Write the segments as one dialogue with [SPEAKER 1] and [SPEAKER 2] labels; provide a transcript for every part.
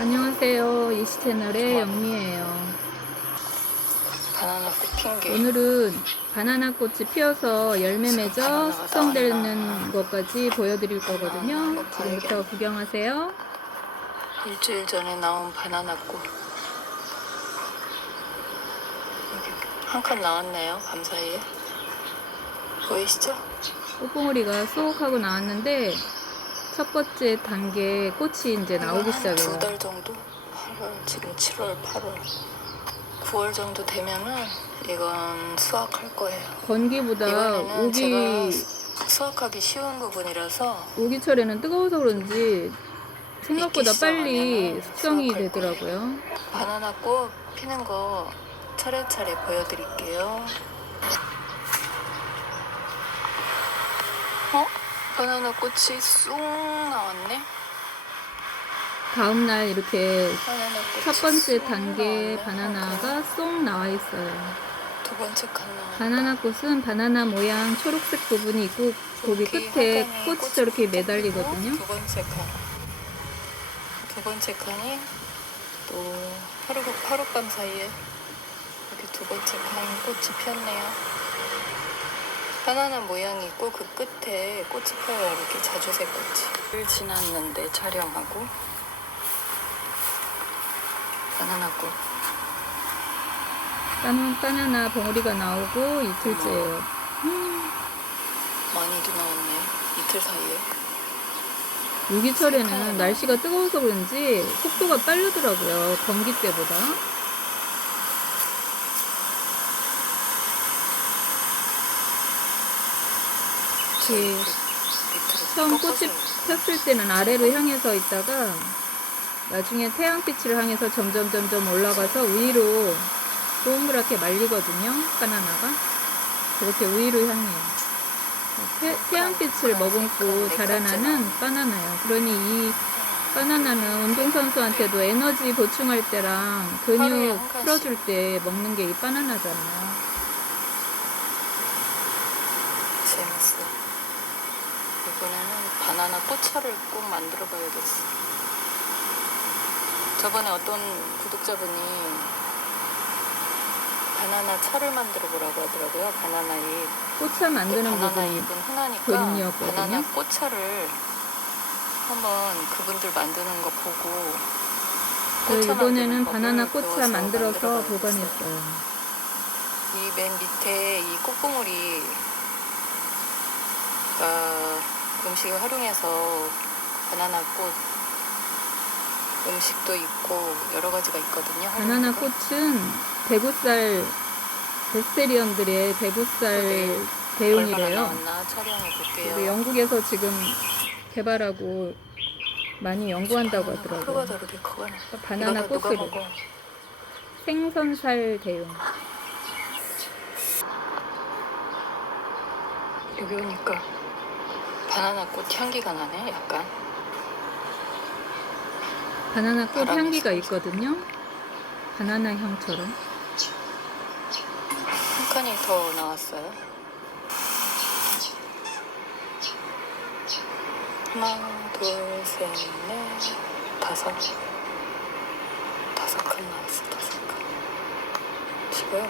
[SPEAKER 1] 안녕하세요. 이시 채널의 영미예요.
[SPEAKER 2] 바나나 꽃 핑계.
[SPEAKER 1] 오늘은 바나나 꽃이 피어서 열매 맺어 숙성되는 것까지 보여드릴 거거든요. 지금부터 구경하세요.
[SPEAKER 2] 일주일 전에 나온 바나나 꽃. 한 칸 나왔네요. 밤 사이에. 보이시죠?
[SPEAKER 1] 꽃봉오리가 쏙 하고 나왔는데 첫 번째 단계 꽃이 이제 나오기 시작해요.
[SPEAKER 2] 두달 정도? 8월, 지금 7월, 8월. 9월 정도 되면은 이건 수확할 거예요.
[SPEAKER 1] 건기보다 오기
[SPEAKER 2] 수확하기 쉬운 부분이라서
[SPEAKER 1] 오기철에는 뜨거워서 그런지 생각보다 빨리 숙성이 되더라고요.
[SPEAKER 2] 바나나 꽃 피는 거 차례차례 보여드릴게요. 어? 바나나 꽃이 쑥 나왔네?
[SPEAKER 1] 다음 날 이렇게
[SPEAKER 2] 바나나 꽃이
[SPEAKER 1] 첫 번째
[SPEAKER 2] 쑥
[SPEAKER 1] 단계
[SPEAKER 2] 나왔네.
[SPEAKER 1] 바나나가 쏙 나와 있어요.
[SPEAKER 2] 두 번째 칸 나왔다.
[SPEAKER 1] 바나나 꽃은 바나나 모양 초록색 부분이 있고 거기
[SPEAKER 2] 여기
[SPEAKER 1] 끝에 꽃이
[SPEAKER 2] 꽃이
[SPEAKER 1] 저렇게
[SPEAKER 2] 붙어
[SPEAKER 1] 매달리거든요.
[SPEAKER 2] 있고 두 번째 칸. 두 번째 칸이 또 하루, 하룻밤 사이에 이렇게 두 번째 칸 꽃이 폈네요. 바나나 모양이 있고 그 끝에 꽃이 펴요. 이렇게 자주색 꽃이. 를 지났는데 촬영하고 바나나 꽃.
[SPEAKER 1] 바나- 바나나 봉우리가 나오고 이틀째예요.
[SPEAKER 2] 많이도 나왔네. 이틀 사이에.
[SPEAKER 1] 유기철에는 날씨가 뜨거워서 그런지 속도가 빠르더라고요. 건기 때보다. 이렇게
[SPEAKER 2] 밑으로
[SPEAKER 1] 처음 꽃이 폈을 때는 아래로 향해서 있다가 나중에 태양빛을 향해서 점점 점점 올라가서 위로 동그랗게 말리거든요. 바나나가 그렇게 위로 향해요. 태, 태양빛을 머금고 자라나는 바나나예요. 그러니 이 바나나는 운동선수한테도 에너지 보충할 때랑 근육. 풀어줄 때 먹는 게 이 바나나잖아요.
[SPEAKER 2] 재밌어. 이번에는 바나나 꽃차를 꼭 만들어 봐야겠어. 저번에 어떤 구독자분이 바나나 차를 만들어 보라고 하더라고요. 바나나 잎.
[SPEAKER 1] 꽃차 만드는
[SPEAKER 2] 바나나
[SPEAKER 1] 부분이
[SPEAKER 2] 잎은 흔하니까
[SPEAKER 1] 본인이었거든요.
[SPEAKER 2] 바나나 꽃차를 한번 그분들 만드는 거 보고
[SPEAKER 1] 저
[SPEAKER 2] 꽃차
[SPEAKER 1] 이번에는
[SPEAKER 2] 법을
[SPEAKER 1] 바나나 꽃차
[SPEAKER 2] 배워서
[SPEAKER 1] 만들어서
[SPEAKER 2] 만들어봐야겠어요.
[SPEAKER 1] 보관했어요.
[SPEAKER 2] 이 맨 밑에 이 꽃봉오리가 음식을 활용해서 바나나 꽃 음식도 있고 여러 가지가 있거든요.
[SPEAKER 1] 바나나
[SPEAKER 2] 활용도가.
[SPEAKER 1] 꽃은 대구살 베스테리언들의 대구살
[SPEAKER 2] 네. 얼마나
[SPEAKER 1] 대용이래요.
[SPEAKER 2] 나왔나 촬영해 볼게요.
[SPEAKER 1] 근데 영국에서 지금 개발하고 많이 연구한다고 하더라고요.
[SPEAKER 2] 다르게.
[SPEAKER 1] 바나나
[SPEAKER 2] 누가
[SPEAKER 1] 꽃으로
[SPEAKER 2] 먹어?
[SPEAKER 1] 생선살 대용.
[SPEAKER 2] 여기 오니까 바나나 꽃 향기가 나네. 약간
[SPEAKER 1] 바나나 꽃
[SPEAKER 2] 바람이
[SPEAKER 1] 향기가. 있거든요. 바나나 향처럼.
[SPEAKER 2] 한 칸이 더 나왔어요. 하나, 둘, 셋, 넷, 다섯. 다섯 칸 나왔어, 다섯 칸. 지금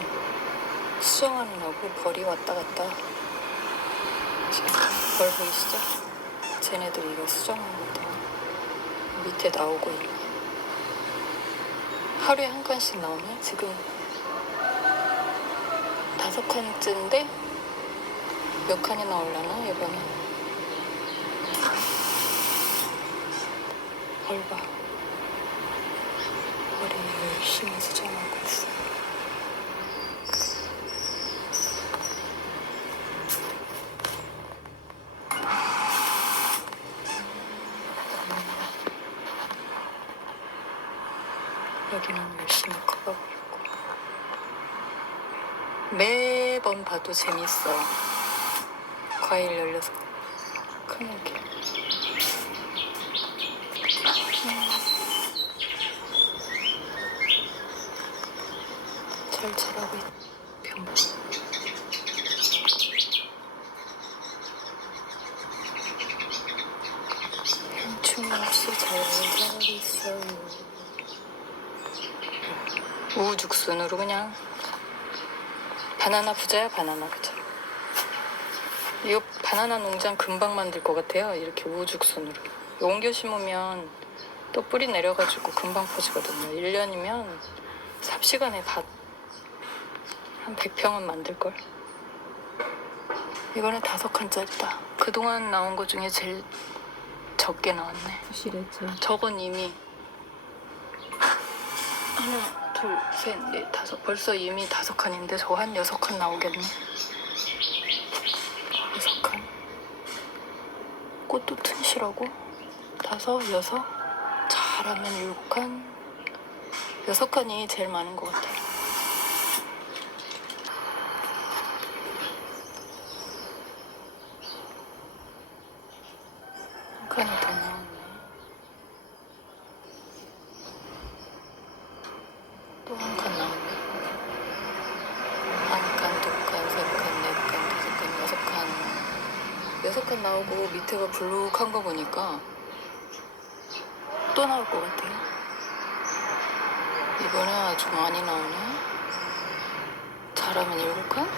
[SPEAKER 2] 수정하느라고 벌이 왔다 갔다. 벌 보이시죠? 쟤네들이 이거 수정하거든. 밑에 나오고 있네. 하루에 한 칸씩 나오네? 지금 다섯 칸째인데 몇 칸이 나올라나 이번에 벌 봐. 벌이 열심히 수정하고 있어. 여기는 열심히 커가고 있고. 매번 봐도 재밌어. 과일 열려서 크는 게. 잘 자라고 있. 병. 춤 없이 잘 자라고 있어요. 우후죽순으로 그냥 바나나 부자야 바나나 부자. 이거 바나나 농장 금방 만들 것 같아요. 이렇게 우후죽순으로. 이거 옮겨 심으면 또 뿌리 내려가지고 금방 퍼지거든요. 1년이면 삽시간에 밭 한 100평은 만들걸. 이거는 다섯 칸짜리다. 그동안 나온 것 중에 제일 적게 나왔네.
[SPEAKER 1] 부실했죠.
[SPEAKER 2] 저건 이미 하나, 둘, 셋, 넷, 다섯. 벌써 이미 다섯 칸인데 저거 한 여섯 칸 나오겠네. 여섯 칸. 꽃도 튼실하고 다섯, 여섯. 잘하면 일곱 칸. 여섯 칸이 제일 많은 것 같아요. 한 칸이 더 나왔네. 또 한 칸 나오네. 한 칸, 두 칸, 세 칸, 네 칸, 다섯 칸, 여섯 칸. 여섯 칸 불룩한 거 보니까 또 나올 것 같아요. 이번에 아주 많이 나오네. 잘하면 일곱 칸?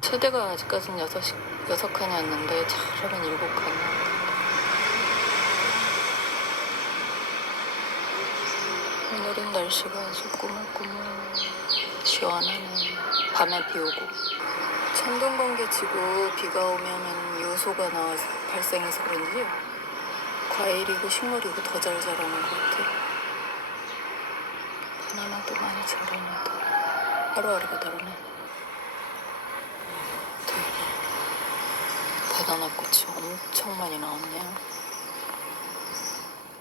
[SPEAKER 2] 최대가 아직까지는 여섯, 여섯 칸이었는데 잘하면 일곱 칸 나온다. 오늘은 날씨가 아주 꾸물꾸물 시원하네. 밤에 비 오고. 천둥 번개 치고 비가 오면은 요소가 나와서 발생해서 그런지 과일이고 식물이고 더 잘 자라는 것 같아. 바나나도 많이 자라네. 더. 하루하루가 다르네. 대박. 바나나 꽃이 엄청 많이 나왔네요.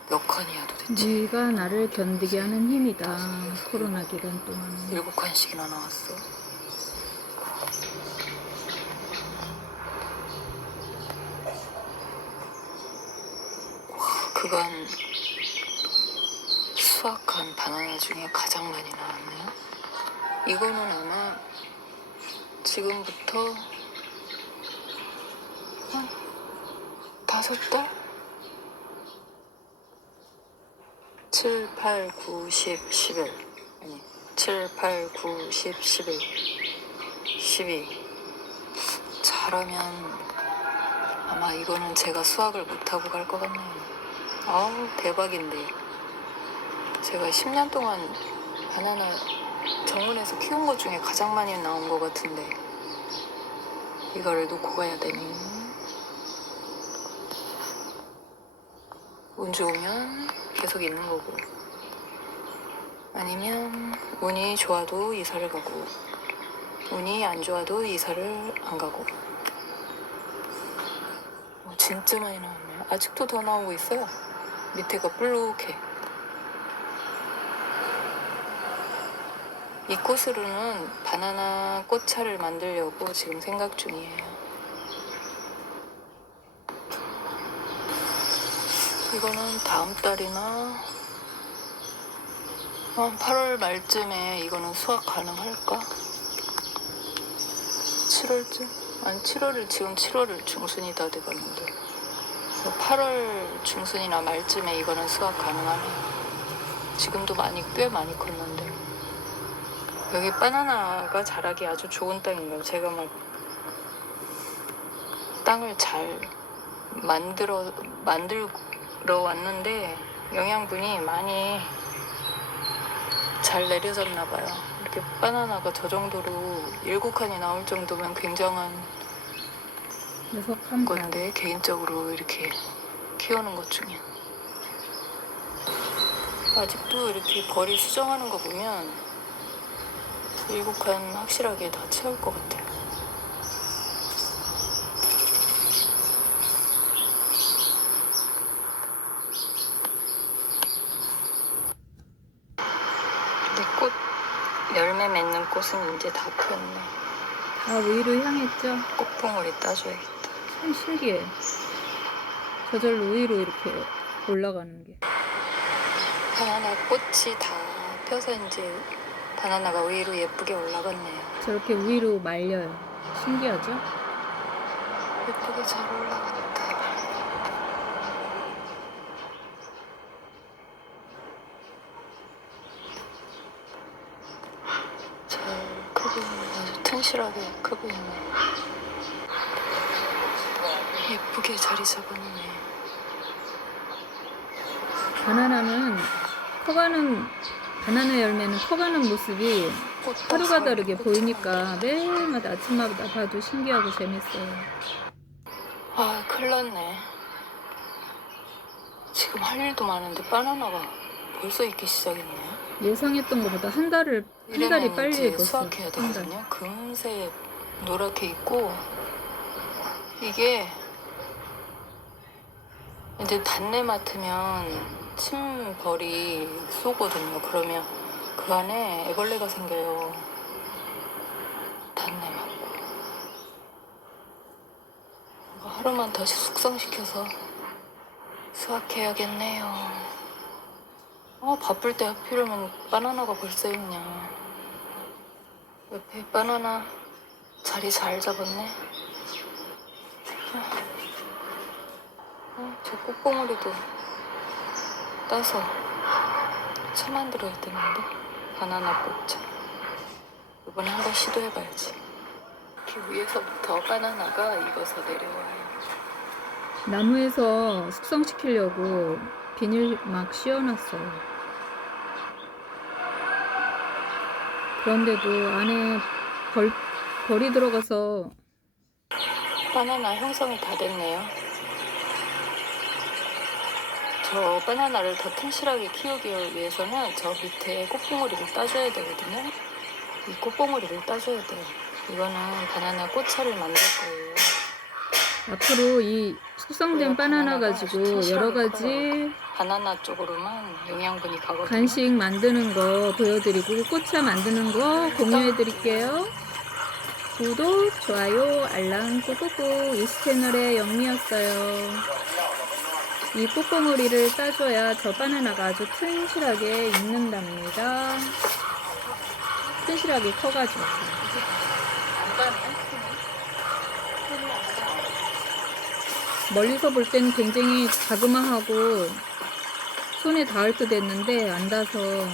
[SPEAKER 2] 몇 칸이야 도대체?
[SPEAKER 1] 네가 나를 견디게 하는 힘이다. 코로나 기간 동안.
[SPEAKER 2] 일곱 칸씩이나 나왔어. 와, 그간 수확한 바나나 중에 가장 많이 나왔네요. 이거는 아마 지금부터 한 다섯 달? 7, 8, 9, 10, 11 아니 7, 8, 9, 10, 11 12 잘하면 아마 이거는 제가 수학을 못하고 갈 것 같네요 아우 대박인데. 제가 10년 동안 바나나 정원에서 키운 것 중에 가장 많이 나온 것 같은데. 이거를 놓고 가야 되니. 운 좋으면 계속 있는 거고. 아니면 운이 좋아도 이사를 가고 운이 안 좋아도 이사를 안 가고. 어, 진짜 많이 나왔네요 아직도 더 나오고 있어요 밑에가 볼록해 이 꽃으로는 바나나 꽃차를 만들려고 지금 생각 중이에요 이거는 다음 달이나 한 8월 말쯤에 이거는 수확 가능할까? 7월쯤? 아니 7월을 지금 7월을 중순이 다 돼가는데 8월 중순이나 말쯤에 이거는 수확 가능하네. 지금도 많이 꽤 많이 컸는데 여기 바나나가 자라기 아주 좋은 땅인가요? 제가 막 땅을 잘 만들어 만들어 왔는데 영양분이 많이 잘 내려졌나 봐요. 이렇게 바나나가 저 정도로 일곱 칸이 나올 정도면 굉장한. 건데 개인적으로 이렇게 키우는 것 중에 아직도 이렇게 벌이 수정하는 거 보면 일곱 칸 확실하게 다 채울 것 같아요. 근데 꽃 열매 맺는 꽃은 이제 다 폈네.
[SPEAKER 1] 다 우위로 향했죠?
[SPEAKER 2] 꽃봉오리 따줘야겠다.
[SPEAKER 1] 참 신기해. 저절로 위로 이렇게 올라가는 게.
[SPEAKER 2] 바나나 꽃이 다 펴서 이제 바나나가 위로 예쁘게 올라갔네요.
[SPEAKER 1] 저렇게 위로 말려요. 신기하죠?
[SPEAKER 2] 예쁘게 잘 올라가니까. 잘 크고 있네. 아주 튼실하게 크고 있네. 예쁘게 자리 잡았네.
[SPEAKER 1] 바나나는 커가는 바나나 열매는 커가는 모습이 하루가 다르게 보이니까 매일마다 아침마다 봐도 신기하고 재밌어요.
[SPEAKER 2] 아, 큰일 났네. 지금 할 일도 많은데 바나나가 벌써 익기 시작했네.
[SPEAKER 1] 예상했던 것보다 한 달을 한 달이 빨리 익었어.
[SPEAKER 2] 수확해야. 되거든요. 금세 노랗게 익고 이게 이제 단내 맡으면 침벌이 쏘거든요. 그러면 그 안에 애벌레가 생겨요. 단내 맡고 하루만 다시 숙성시켜서 수확해야겠네요. 어, 바쁠 때 하필이면 바나나가 벌써 있냐. 옆에 바나나 자리 잘 잡았네. 꽃봉오리도 따서 차 만들어야 되는데 바나나 꽃차. 이번에 한번 시도해봐야지. 이렇게 위에서부터 바나나가 익어서 내려와요.
[SPEAKER 1] 나무에서 숙성시키려고 비닐 막 씌워놨어요. 그런데도 안에 벌, 벌이 들어가서
[SPEAKER 2] 바나나 형성이 다 됐네요. 저 바나나를 더 튼실하게 키우기 위해서는 저 밑에 꽃봉오리를 따줘야 되거든요. 이 꽃봉오리를 따줘야 돼요. 이거는 바나나 꽃차를 만들 거예요.
[SPEAKER 1] 앞으로 이 숙성된 바나나 가지고 여러 가지
[SPEAKER 2] 바나나 쪽으로만 영양분이 가거든요.
[SPEAKER 1] 간식 만드는 거 보여드리고 꽃차 만드는 거 공유해 드릴게요. 구독, 좋아요, 알람 꾹꾹꾹 이 채널의 영미였어요. 이 꽃봉오리를 따줘야 저 바나나가 아주 튼실하게 익는답니다. 튼실하게 커가지고. 멀리서 볼 때는 굉장히 자그마하고 손에 닿을 듯 했는데 안 닿아서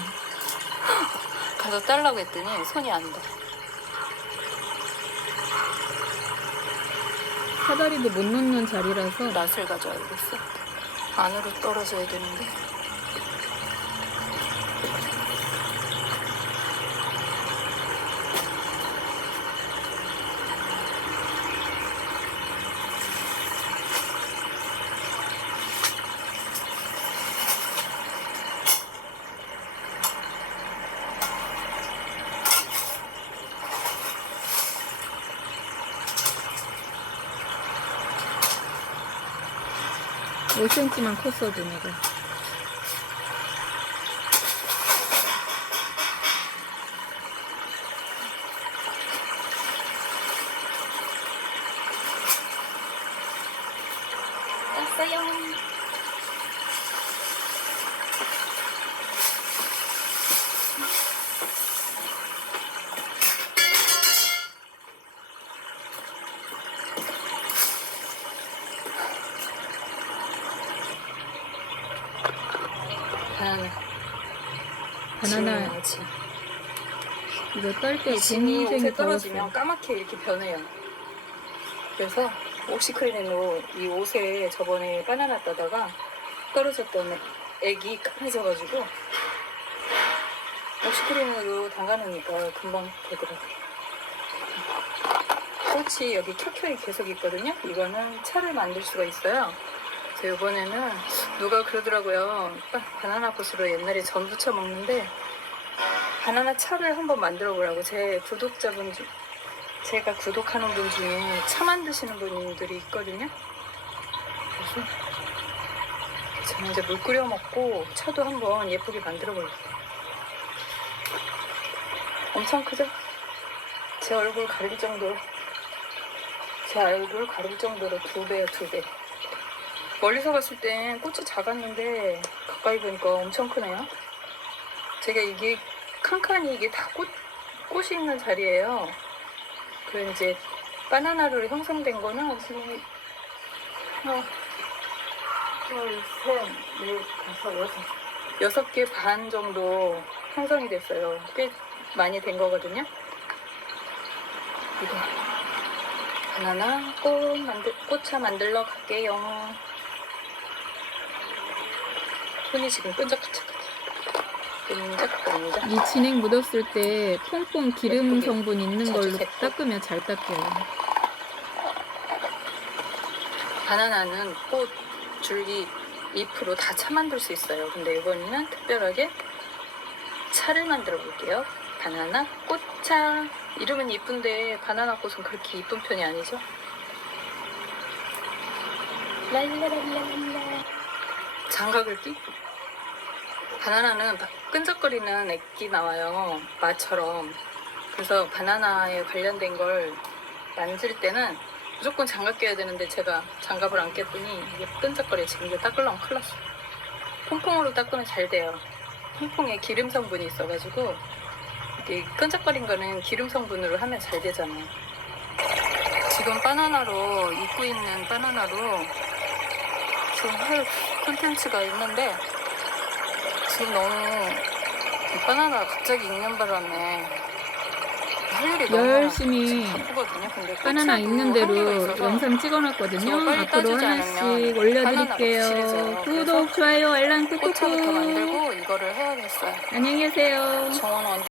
[SPEAKER 2] 가서 딸라고 했더니 손이 안 닿아.
[SPEAKER 1] 사다리도 못 놓는 자리라서
[SPEAKER 2] 낫을 가져와야겠어. 안으로 떨어져야 되는데.
[SPEAKER 1] 오 c m 만 컸어도 내가
[SPEAKER 2] 땄어요. 바나나 지금
[SPEAKER 1] 이거
[SPEAKER 2] 떨때이 짐이 옷에
[SPEAKER 1] 굉장히
[SPEAKER 2] 떨어지면 까맣게 이렇게 변해요. 그래서 옥시크린으로 이 옷에 저번에 바나나 따다가 떨어졌던 액이 까매져가지고 옥시크린으로 담가놓으니까 금방 되더라고요. 꽃이 여기 켜켜이 계속 있거든요. 이거는 차를 만들 수가 있어요. 그래서 이번에는 누가 그러더라고요. 바- 바나나 꽃으로 옛날에 전 부쳐 먹는데 바나나 차를 한번 만들어 보라고 제 구독자분 중 제가 구독하는 분 중에 차 만드시는 분들이 있거든요. 그래서 저는 이제 물 끓여 먹고 차도 한번 예쁘게 만들어 보려고. 엄청 크죠? 제 얼굴 가릴 정도로 제 얼굴 가릴 정도로 두 배요 두 배. 멀리서 봤을 땐 꽃이 작았는데 가까이 보니까 엄청 크네요. 제가 이게 칸칸이 이게 다 꽃, 꽃이 있는 자리예요. 그 이제 바나나로 형성된 거는 지금 하나, 둘, 셋, 넷, 다섯, 여섯 여섯 개 반 정도 형성이 됐어요. 꽤 많이 된 거거든요. 이거 바나나 꽃 만들 꽃차 만들러 갈게요. 손이 지금 끈적끈적
[SPEAKER 1] 이 진액 묻었을 때 퐁퐁 기름
[SPEAKER 2] 예쁘게
[SPEAKER 1] 성분 있는 걸로. 닦으면 잘 닦여요.
[SPEAKER 2] 바나나는 꽃, 줄기, 잎으로 다 차 만들 수 있어요. 근데 이번에는 특별하게 차를 만들어 볼게요. 바나나 꽃차. 이름은 이쁜데 바나나 꽃은 그렇게 이쁜 편이 아니죠? 랄라랄라랄라. 장갑을 끼? 바나나는 막 끈적거리는 액기 나와요. 맛처럼. 그래서 바나나에 관련된 걸 만질 때는 무조건 장갑 껴야 되는데 제가 장갑을 안 꼈더니 이게 끈적거려 지금 이거 닦으려면 큰일 났어 퐁퐁으로 닦으면 잘 돼요 퐁퐁에 기름 성분이 있어가지고 이게 끈적거린 거는 기름 성분으로 하면 잘 되잖아요 지금 바나나로 입고 있는 바나나로 지금 할 콘텐츠가 있는데 지금 너무 이 바나나가 갑자기 익는 바람에 할 일이 너무
[SPEAKER 1] 열심히
[SPEAKER 2] 바쁘거든요. 근데
[SPEAKER 1] 바나나 있는 대로 영상 찍어놨거든요. 앞으로 하나씩 올려드릴게요. 구독, 좋아요, 알람 꾹꾹꾹.
[SPEAKER 2] 꽃차부터 만들고 이거를 해야겠어요.
[SPEAKER 1] 안녕히 계세요.